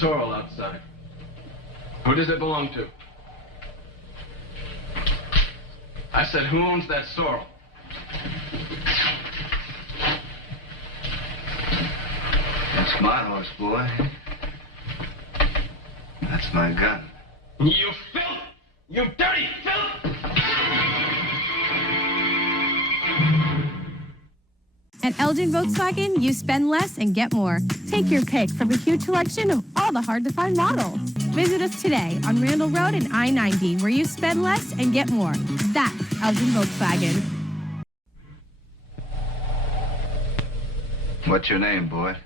sorrel outside. Who does it belong to? I said, who owns that sorrel? That's my horse, boy. That's my gun. You filth! You dirty filth! At Elgin Volkswagen, you spend less and get more. Take your pick from a huge selection of all the hard-to-find models. Visit us today on Randall Road and I-90, where you spend less and get more. That's Elgin Volkswagen. What's your name, boy?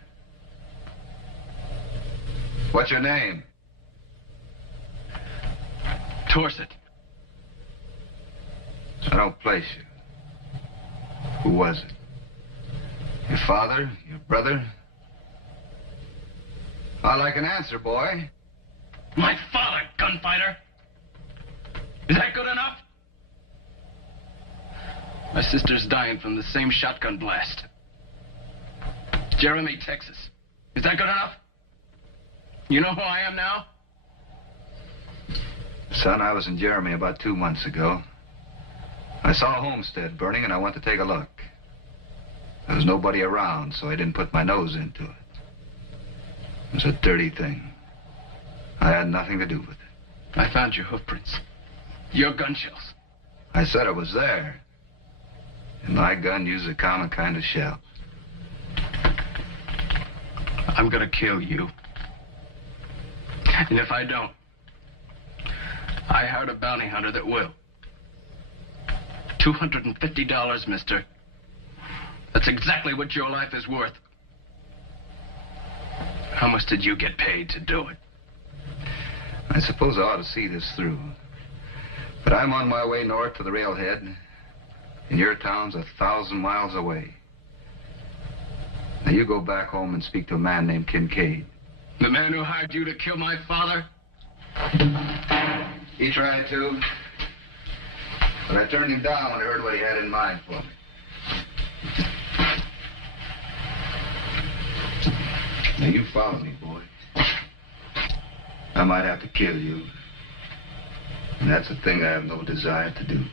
What's your name? Dorset. I don't place you. Who was it? Your father? Your brother? I like an answer, boy. My father, gunfighter. Is that good enough? My sister's dying from the same shotgun blast. Jeremy, Texas. Is that good enough? You know who I am now? Son, I was in Jeremy about 2 months ago. I saw a homestead burning and I went to take a look. There was nobody around, so I didn't put my nose into it. It was a dirty thing. I had nothing to do with it. I found your hoof prints. Your gun shells. I said it was there. And my gun used a common kind of shell. I'm gonna kill you. And if I don't, I hired a bounty hunter that will. $250, mister. That's exactly what your life is worth. How much did you get paid to do it? I suppose I ought to see this through. But I'm on my way north to the railhead, and your town's 1,000 miles away. Now you go back home and speak to a man named Kincaid. The man who hired you to kill my father? He tried to, but I turned him down when I heard what he had in mind for me. Now you follow me, boy. I might have to kill you. And that's a thing I have no desire to do.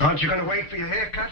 Aren't you going to wait for your haircut?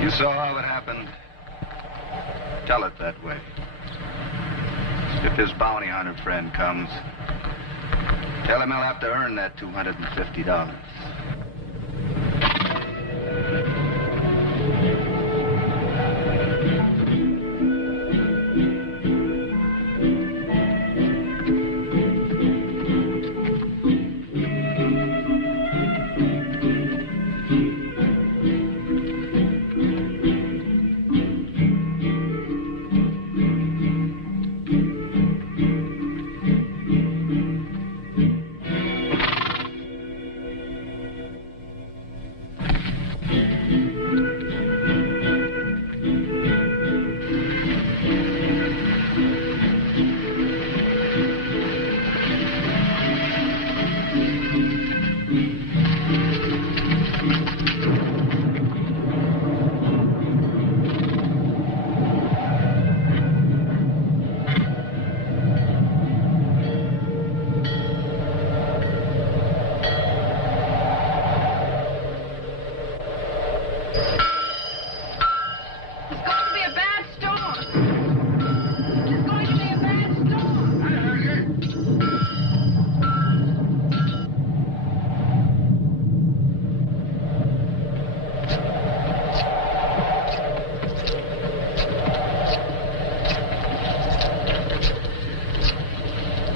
You saw how it happened. Tell it that way. If his bounty hunter friend comes, tell him he'll have to earn that $250.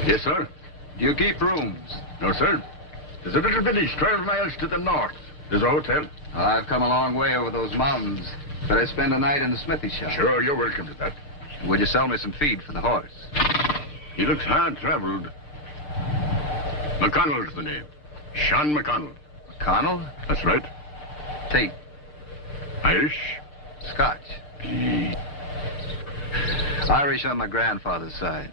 Yes, sir. Do you keep rooms? No, sir. There's a little village 12 miles to the north. There's a hotel. I've come a long way over those mountains. Could I spend a night in the smithy shop? Sure, you're welcome to that. Would you sell me some feed for the horse? He looks hard-traveled. McConnell's the name. Sean McConnell. McConnell? That's right. Tate. Irish? Scotch. Irish on my grandfather's side.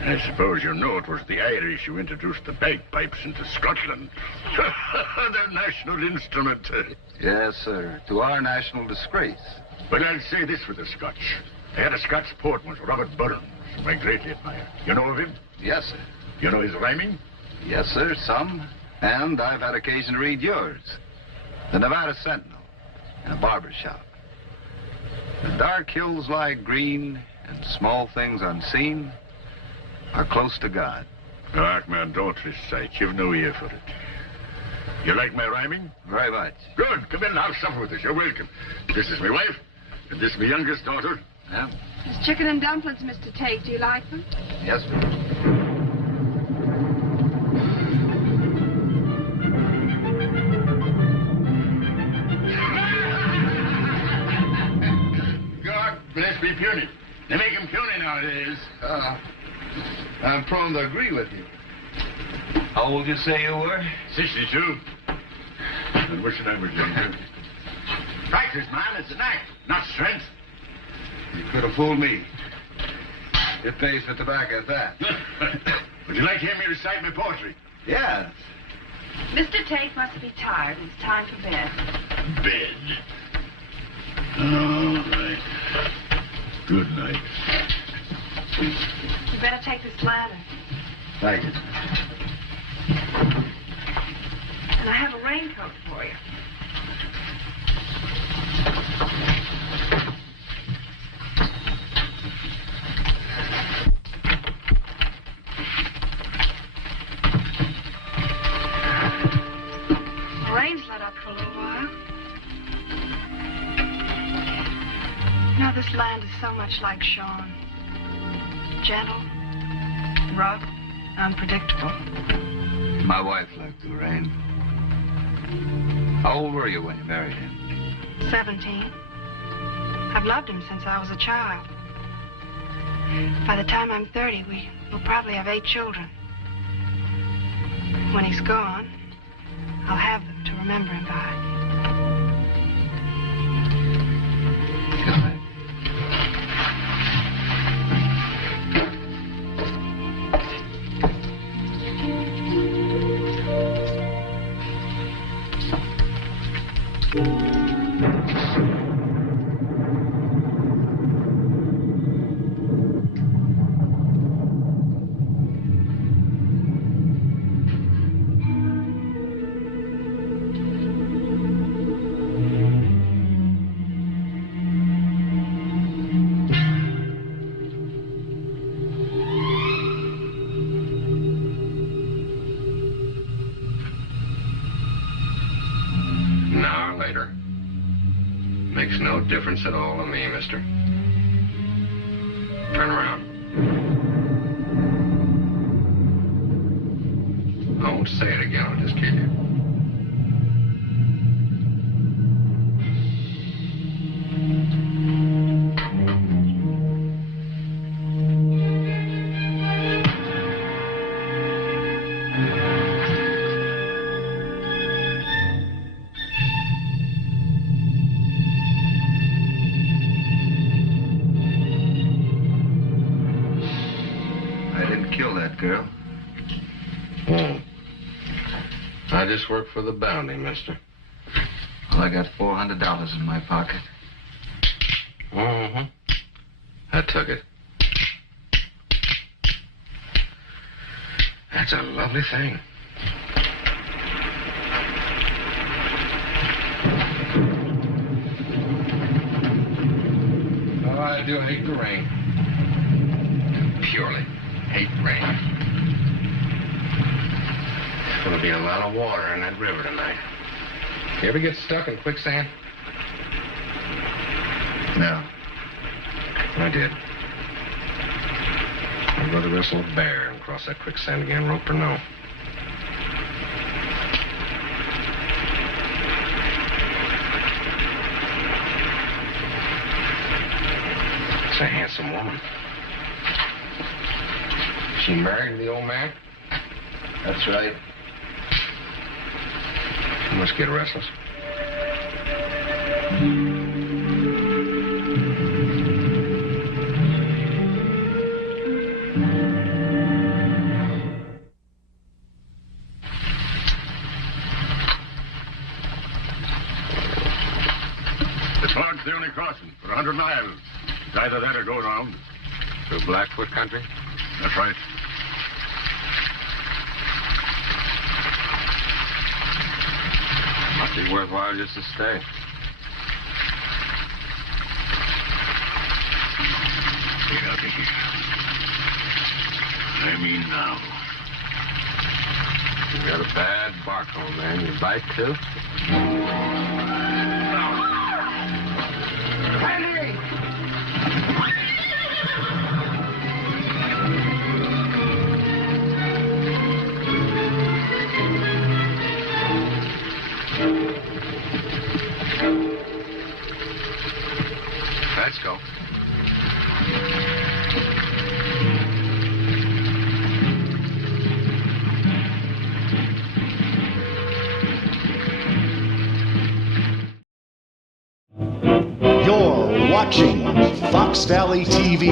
I suppose you know it was the Irish who introduced the bagpipes into Scotland. Their national instrument. Yes, sir. To our national disgrace. But I'll say this for the Scotch. They had a Scotch poet once, Robert Burns, whom I greatly admire. You know of him? Yes, sir. You know his rhyming? Yes, sir, some. And I've had occasion to read yours. The Nevada Sentinel in a barber shop. The dark hills lie green, and small things unseen are close to God. Dark man, don't recite. You've no ear for it. You like my rhyming? Very much. Good. Come in and have supper with us. You're welcome. This is my wife, and this is my youngest daughter. Yeah? There's chicken and dumplings, Mr. Tate. Do you like them? Yes, ma'am. God bless me puny. They make them puny nowadays. I'm prone to agree with you. How old you say you were? 62. And wishing I was younger. Practice, man. It's an act, not strength. You could have fooled me. It pays for tobacco at that. Would you like to hear me recite my poetry? Yes. Mr. Tate must be tired. It's time for bed. Bed. All right. Good night. You better take this ladder. Thank you. And I have a raincoat for you. The rain's let up for a little while. You know, this land is so much like Sean. Gentle, rough, unpredictable. My wife liked the rain. How old were you when you married him? 17. I've loved him since I was a child. By the time I'm 30, we'll probably have 8 children. When he's gone, I'll have them to remember him by. Good night. An hour later. Makes no difference at all to me, mister. Turn around. I won't say it again, I'll just kill you. I didn't kill that girl. I just work for the bounty, mister. Well, I got $400 in my pocket. Mm-hmm. I took it. That's a lovely thing. Oh, I do hate the rain. Purely hate rain. There's going to be a lot of water in that river tonight. You ever get stuck in quicksand? No. I did. whether this will bear and cross that quicksand again, rope or no. It's a handsome woman. She married the old man? That's right. You must get restless. The fog's the only crossing for 100 miles. It's either that or go around. Through Blackfoot country? That's right. Must be worthwhile just to stay. Get out of here. I mean now. You got a bad bark, old man. You bite, too? Let's go. You're watching Fox Valley TV.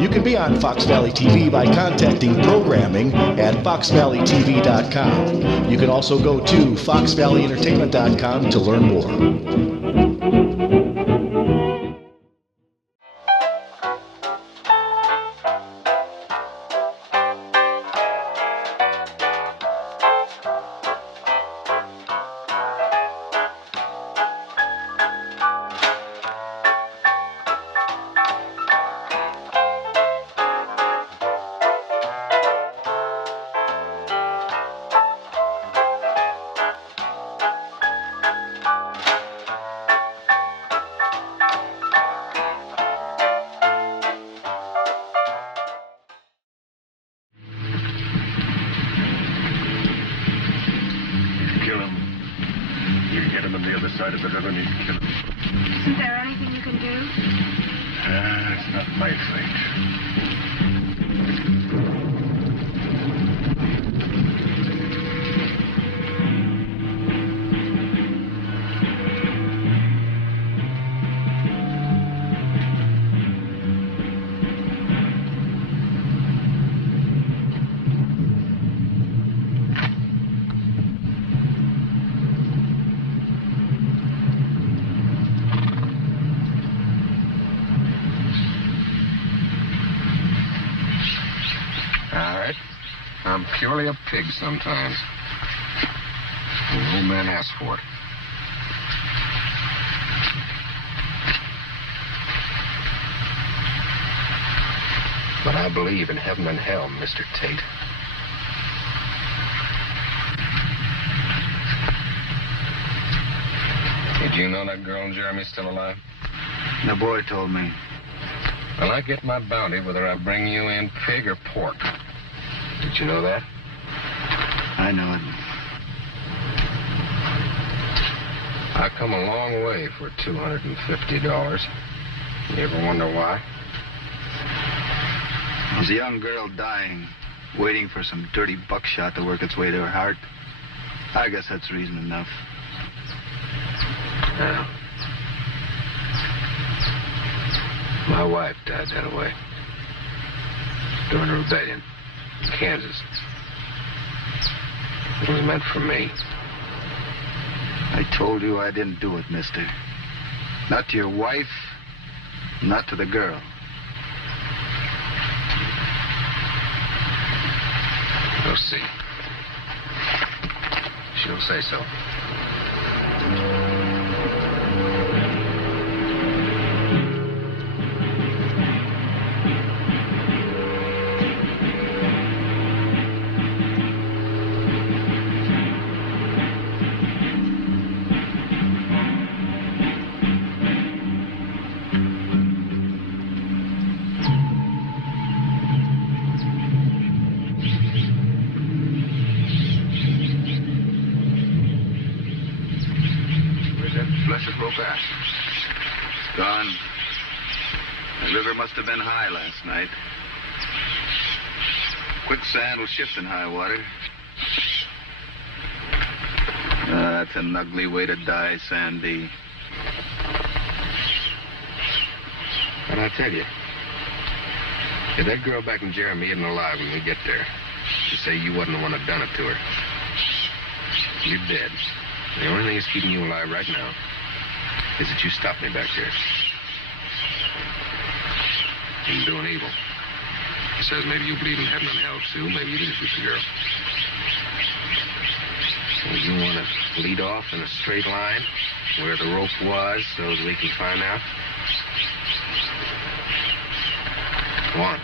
You can be on Fox Valley TV by contacting programming at foxvalleytv.com. You can also go to foxvalleyentertainment.com to learn more. Kill him. You get him on the other side of the river and you kill him. Isn't there anything you can do? It's not my fight. I'm purely a pig sometimes. And the old man asked for it. But I believe in heaven and hell, Mr. Tate. Did you know that girl Jeremy's still alive? The boy told me. Well, I get my bounty whether I bring you in pig or pork. Did you know that? I know it. I come a long way for $250. You ever wonder why? There's a young girl dying, waiting for some dirty buckshot to work its way to her heart. I guess that's reason enough. Yeah. My wife died that way. During a rebellion in Kansas. It was meant for me. I told you I didn't do it, mister. Not to your wife, not to the girl. We'll see. She'll say so. have been high last night. Quicksand was shifting high water. That's an ugly way to die, Sandy. And I tell you, if that girl back in Jeremy isn't alive when we get there, to say you wasn't the one that done it to her, you're dead. The only thing that's keeping you alive right now is that you stopped me back there. You're doing evil. He says maybe you believe in heaven and hell, Sue. Maybe you didn't shoot the girl. So you want to lead off in a straight line where the rope was so that we can find out? Go on.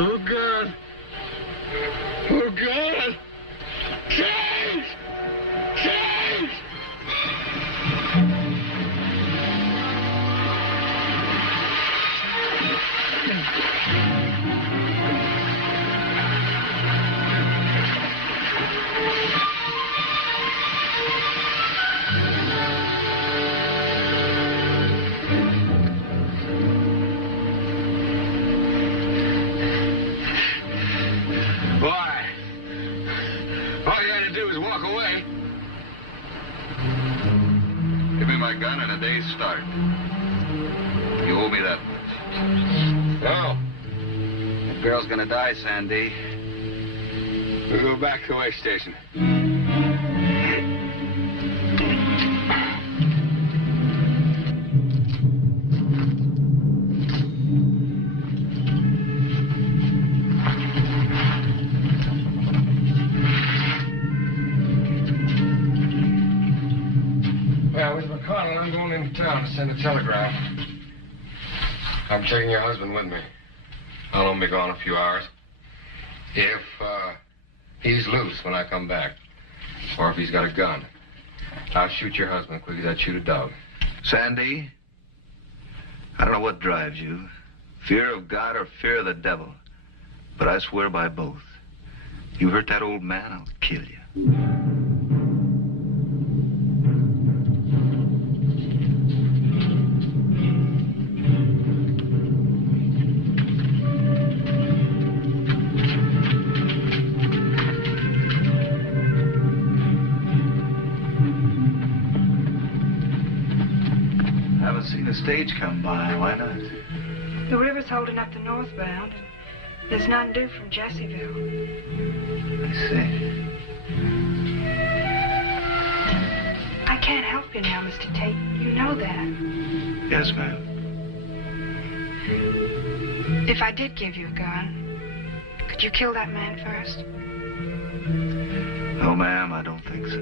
Oh, God. Oh, God. James! James! Why? All you had to do was walk away. Give me my gun and a day's start. You owe me that much. No. That girl's gonna die, Sandy. We'll go back to the way station. Yeah, with McConnell, I'm going into town to send a telegram. I'm taking your husband with me. I'll only be gone a few hours. If he's loose when I come back, or if he's got a gun, I'll shoot your husband quick as I'd shoot a dog. Sandy, I don't know what drives you, fear of God or fear of the devil, but I swear by both. You hurt that old man, I'll kill you. Haven't seen a stage come by. Why not? The river's holding up the northbound, and there's none due from Jesseville. I see. I can't help you now, Mr. Tate. You know that. Yes, ma'am. If I did give you a gun, could you kill that man first? No, ma'am, I don't think so.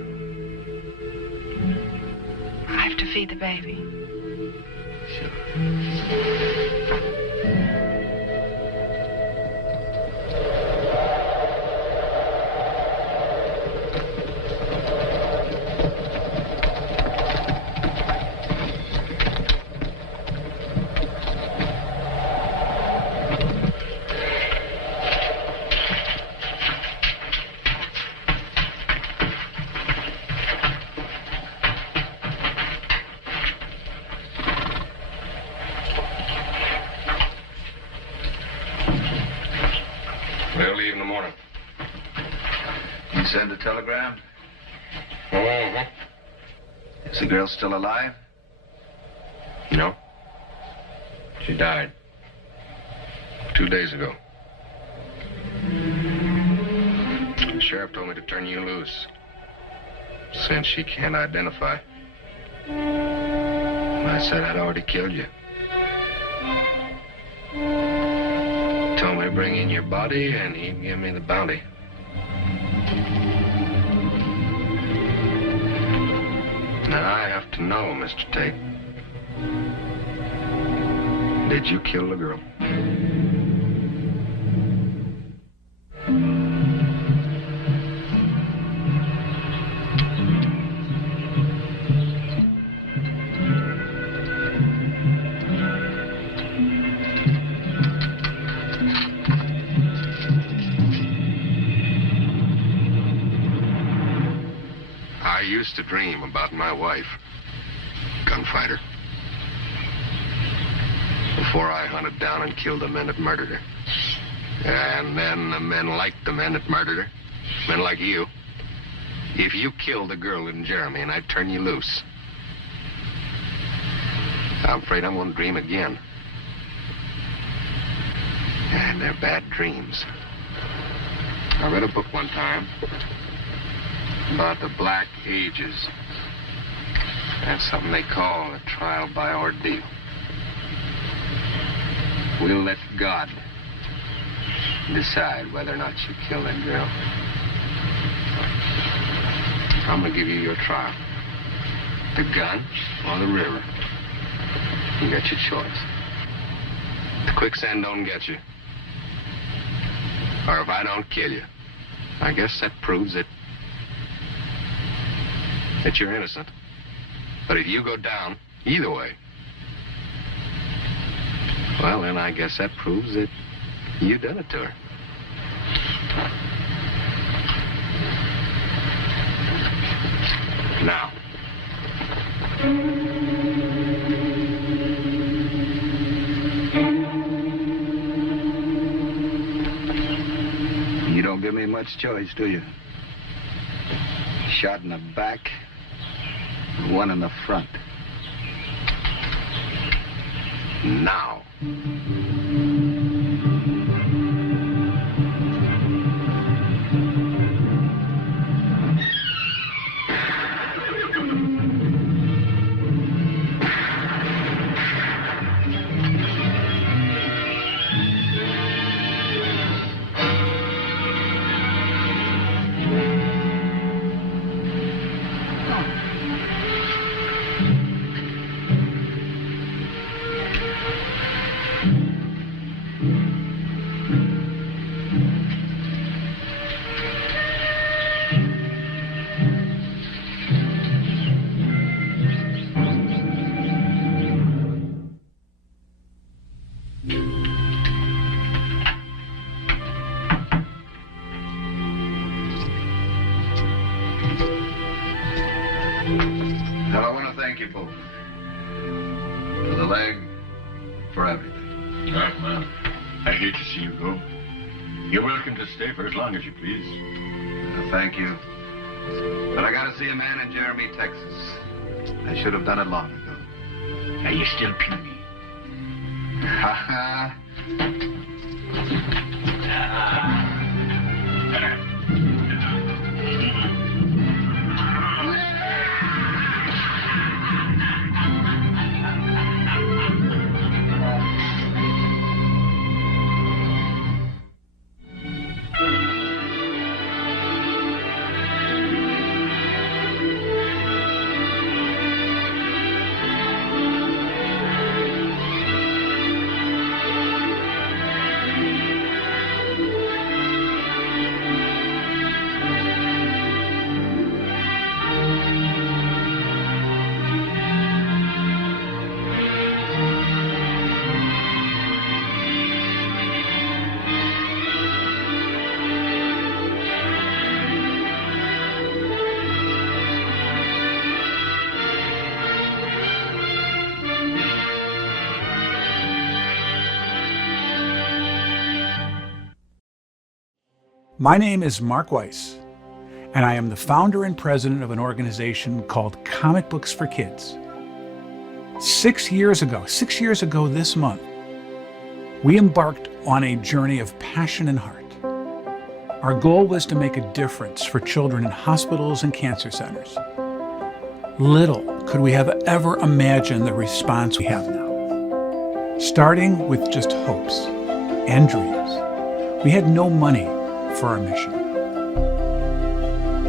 I have to feed the baby. We'll leave in the morning. You send a telegram? Mm-hmm. Is the girl still alive? No. She died 2 days ago. The sheriff told me to turn you loose, since she can't identify. I said I'd already killed you. Told me to bring in your body and he'd give me the bounty. Now I have to know, Mr. Tate. Did you kill the girl? I used to dream about my wife, gunfighter. Before I hunted down and killed the men that murdered her. And then the men like the men that murdered her. Men like you. If you killed the girl in Jeremy and I'd turn you loose, I'm afraid I'm going to dream again. And they're bad dreams. I read a book one time about the Black Ages. That's something they call a trial by ordeal. We'll let God decide whether or not you kill that girl. I'm going to give you your trial. The gun or the river. You got your choice. The quicksand don't get you. Or if I don't kill you, I guess that proves that you're innocent. But if you go down, either way, well, then I guess that proves that you done it to her. Now. You don't give me much choice, do you? Shot in the back, one in the front. Now. Well, I want to thank you both. For the leg, for everything. Right, man. I hate to see you go. You're welcome to stay for as long as you please. Thank you. But I got to see a man in Jeremy, Texas. I should have done it long ago. Are you still puny? Ha ha. My name is Mark Weiss, and I am the founder and president of an organization called Comic Books for Kids. 6 years ago this month, we embarked on a journey of passion and heart. Our goal was to make a difference for children in hospitals and cancer centers. Little could we have ever imagined the response we have now. Starting with just hopes and dreams, we had no money for our mission.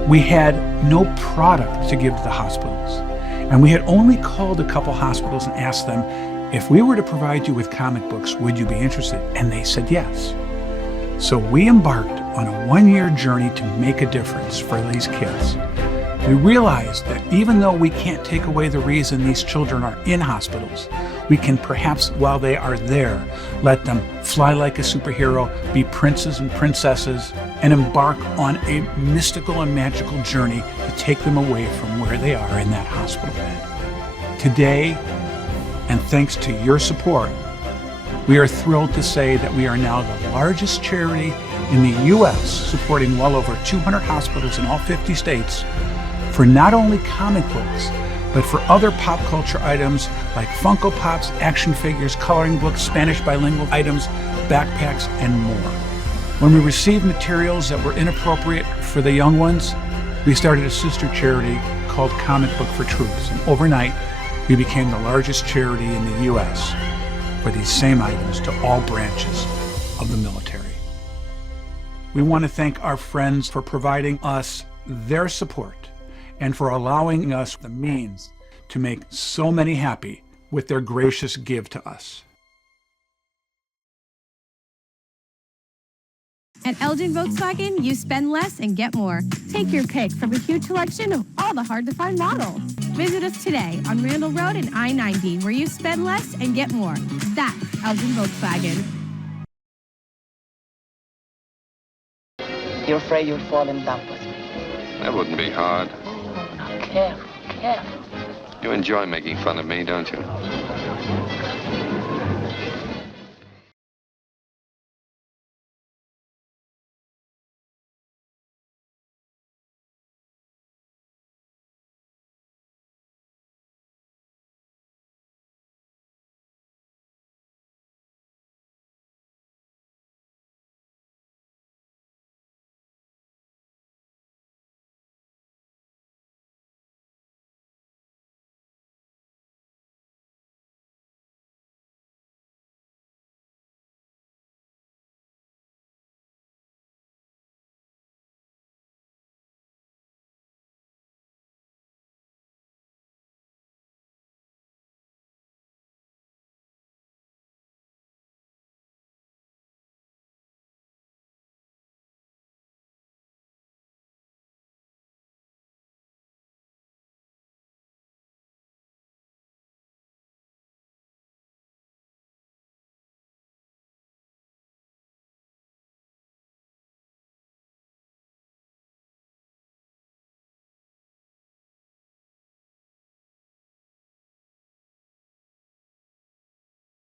We had no product to give to the hospitals, and we had only called a couple hospitals and asked them, if we were to provide you with comic books, would you be interested? And they said yes. So we embarked on a 1-year journey to make a difference for these kids. We realized that even though we can't take away the reason these children are in hospitals, we can perhaps, while they are there, let them fly like a superhero, be princes and princesses, and embark on a mystical and magical journey to take them away from where they are in that hospital bed. Today, and thanks to your support, we are thrilled to say that we are now the largest charity in the U.S., supporting well over 200 hospitals in all 50 states for not only comic books, but for other pop culture items like Funko Pops, action figures, coloring books, Spanish bilingual items, backpacks, and more. When we received materials that were inappropriate for the young ones, we started a sister charity called Comic Book for Troops, and overnight, we became the largest charity in the U.S. for these same items to all branches of the military. We want to thank our friends for providing us their support and for allowing us the means to make so many happy with their gracious give to us. At Elgin Volkswagen, you spend less and get more. Take your pick from a huge selection of all the hard-to-find models. Visit us today on Randall Road and I-90, where you spend less and get more. That's Elgin Volkswagen. You're afraid you'll fall in love with me. That wouldn't be hard. Oh, now careful, careful. You enjoy making fun of me, don't you?